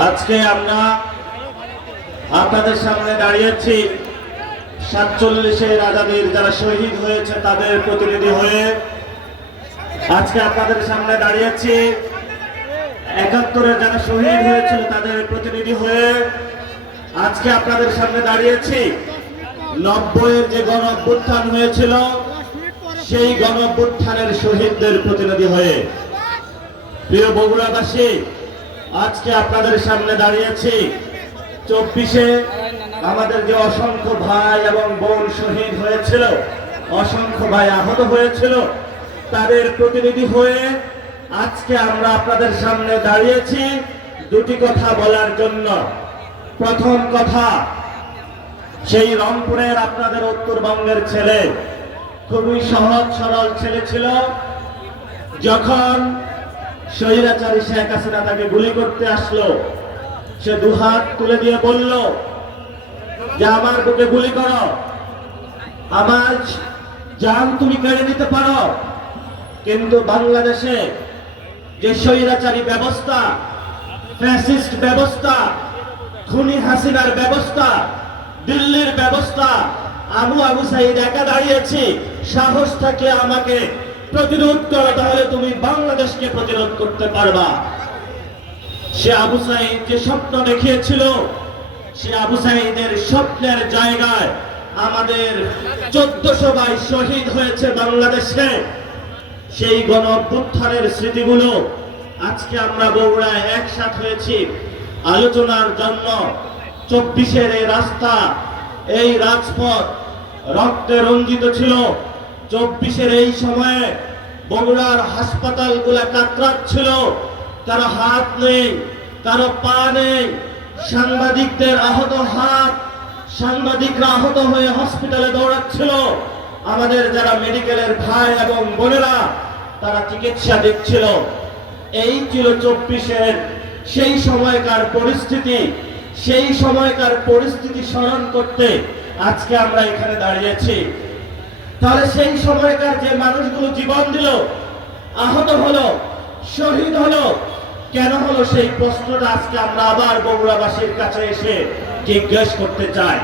আজকে আমরা আপনাদের সামনে দাঁড়িয়েছি 47-এর আজাদির যারা শহীদ হয়েছে তাদের প্রতিনিধি হয়ে। আজকে আপনাদের সামনে দাঁড়িয়েছি 71-এর যারা শহীদ হয়েছিল তাদের প্রতিনিধি হয়ে। আজকে আপনাদের সামনে দাঁড়িয়েছি 90-এর যে গণ অভ্যুত্থান হয়েছিল সেই গণ অভ্যুত্থানের শহীদদের প্রতিনিধি হয়ে। প্রিয় বগুড়াবাসী, আজকে আপনাদের সামনে দাঁড়িয়েছি 24-এ আমাদের যে অসংখ্য ভাই এবং বোন শহীদ হয়েছিল, অসংখ্য ভাই আহত হয়েছিল, তাদের প্রতিনিধি হয়ে আজকে আমরা আপনাদের সামনে দাঁড়িয়েছি দুটি কথা বলার জন্য। প্রথম কথা, সেই রংপুরের আপনাদের উত্তরবঙ্গের ছেলে, খুবই সহজ সরল ছেলে ছিল। যখন স্বৈরাচারী শেখ হাসিনা তাকে গুলি করতে আসলো, সে দুহাত তুলে দিয়ে বলল যে আমার বুকে গুলি করো, আমার জান তুমি কেড়ে নিতে পারো, কিন্তু বাংলাদেশে যে স্বৈরাচারী ব্যবস্থা, ফ্যাসিস্ট ব্যবস্থা, খুনি হাসিনার ব্যবস্থা, দিল্লির ব্যবস্থা, আবু সাইদ একা দাঁড়িয়েছি, সাহস থাকলে আমাকে প্রতিরোধ করো, তাহলে তুমি বাংলাদেশকে প্রতিরোধ করতে পারবা। সে আবু সাইদ যে স্বপ্ন দেখিয়েছিল, সে আবু সাইদের স্বপ্নের জায়গায় আমাদের 1400 ভাই শহীদ হয়েছে বাংলাদেশে। সেই গণ অভ্যুত্থানের স্মৃতিগুলো আজকে আমরা বগুড়ায় একসাথে হয়েছি আলোচনার জন্য। 24-এর এই রাস্তা, এই রাজপথ রক্তে রঞ্জিত ছিল। 24-এর এই সময়ে বগুড়ার হাসপাতালগুলা কাতরাচ্ছিল, কারো হাত নেই, কারো পা নেই, সাংবাদিকদের আহত হাত, সাংবাদিকরা আহত হয়ে হসপিটালে দৌড়াচ্ছিল। আমাদের যারা মেডিকেলের ভাই এবং বোনেরা তারা চিকিৎসা দিচ্ছিল। এই ছিল 24-এর সেই সময়কার পরিস্থিতি। সেই সময়কার পরিস্থিতি স্মরণ করতে আজকে আমরা এখানে দাঁড়িয়েছি। তাহলে সেই সময়কার যে মানুষগুলো জীবন দিল, আহত হলো, শহীদ হলো, কেন হলো, সেই প্রশ্নটা আজকে আমরা আবার বগুড়াবাসীর কাছে এসে জিজ্ঞেস করতে চাই।